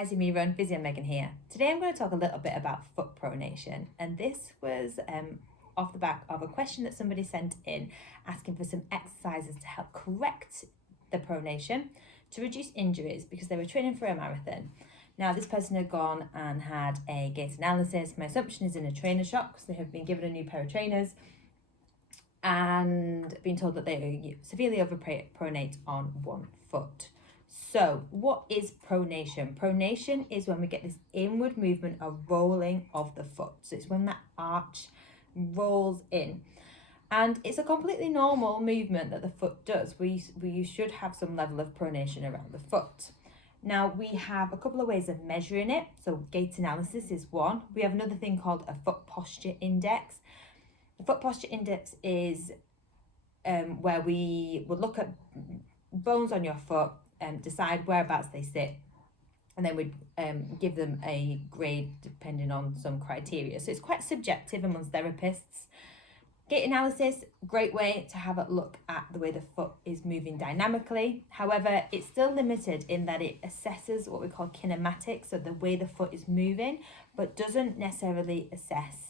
Hi Run, Physio Megan here. Today I'm going to talk a little bit about foot pronation, and this was off the back of a question that somebody sent in asking for some exercises to help correct the pronation to reduce injuries because they were training for a marathon. Now this person had gone and had a gait analysis. My assumption is in a trainer shop because they have been given a new pair of trainers and been told that they severely overpronate on one foot. So what is pronation? Pronation is when we get this inward movement of rolling of the foot. So it's when that arch rolls in. And it's a completely normal movement that the foot does. We should have some level of pronation around the foot. Now we have a couple of ways of measuring it. So gait analysis is one. We have another thing called a foot posture index. The foot posture index is where we will look at bones on your foot and decide whereabouts they sit, and then we'd give them a grade depending on some criteria. So it's quite subjective amongst therapists. Gait analysis, great way to have a look at the way the foot is moving dynamically. However, it's still limited in that it assesses what we call kinematics, so the way the foot is moving, but doesn't necessarily assess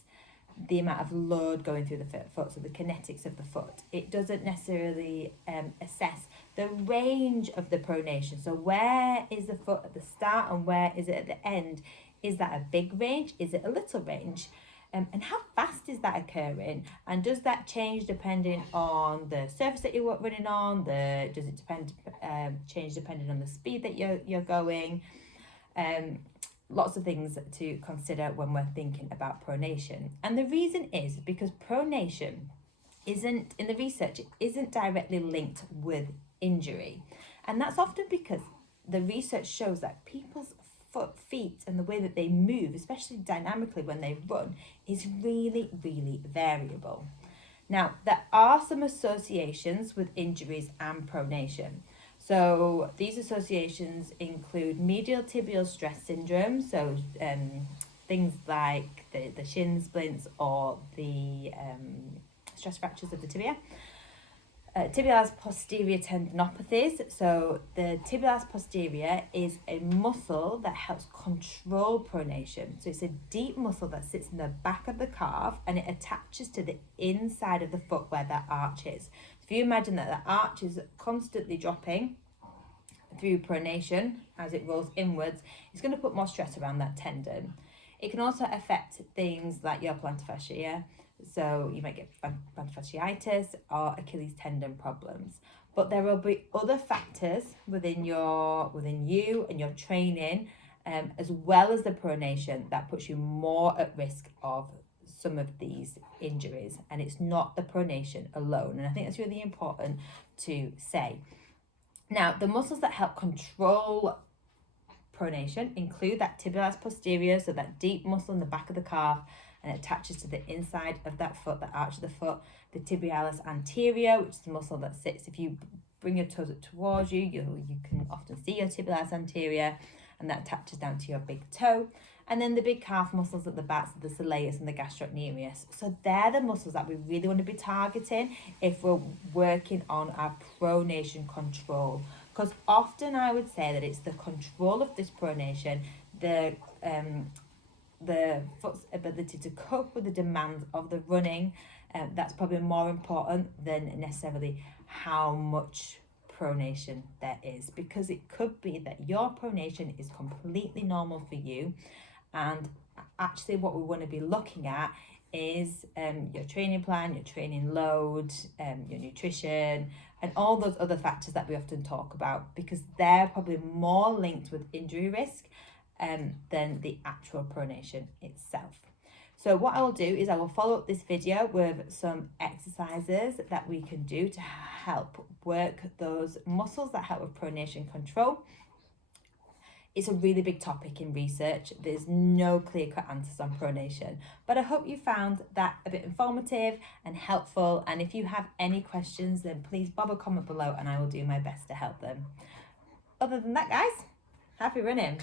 the amount of load going through the foot, so the kinetics of the foot. It doesn't necessarily assess the range of the pronation. So where is the foot at the start and where is it at the end? Is that a big range? Is it a little range? And how fast is that occurring? And does that change depending on the surface that you're running on? Does it change depending on the speed that you're going? Lots of things to consider when we're thinking about pronation. And the reason is because pronation isn't, in the research, it isn't directly linked with injury. And that's often because the research shows that people's feet and the way that they move, especially dynamically when they run, is really, really variable. Now, there are some associations with injuries and pronation. So these associations include medial tibial stress syndrome, so things like the shin splints or the stress fractures of the tibia. Tibialis posterior tendinopathies. So the tibialis posterior is a muscle that helps control pronation. So it's a deep muscle that sits in the back of the calf and it attaches to the inside of the foot where that arch is. So if you imagine that the arch is constantly dropping through pronation as it rolls inwards, it's going to put more stress around that tendon. It can also affect things like your plantar fascia. So you might get plantar fasciitis or Achilles tendon problems. But there will be other factors within you and your training, as well as the pronation, that puts you more at risk of some of these injuries. And it's not the pronation alone. And I think that's really important to say. Now, the muscles that help control pronation include that tibialis posterior, so that deep muscle in the back of the calf, and it attaches to the inside of that foot, the arch of the foot. The tibialis anterior, which is the muscle that sits, if you bring your toes up towards you, you can often see your tibialis anterior, and that attaches down to your big toe. And then the big calf muscles at the back, so the soleus and the gastrocnemius. So they're the muscles that we really want to be targeting if we're working on our pronation control. Because often I would say that it's the control of this pronation, the foot's ability to cope with the demands of the running, that's probably more important than necessarily how much pronation there is, because it could be that your pronation is completely normal for you, and actually what we want to be looking at is your training plan, your training load, your nutrition, and all those other factors that we often talk about, because they're probably more linked with injury risk than the actual pronation itself. So what I will do is I will follow up this video with some exercises that we can do to help work those muscles that help with pronation control. It's a really big topic in research. There's no clear-cut answers on pronation, but I hope you found that a bit informative and helpful. And if you have any questions, then please bob a comment below and I will do my best to help them. Other than that, guys, happy running.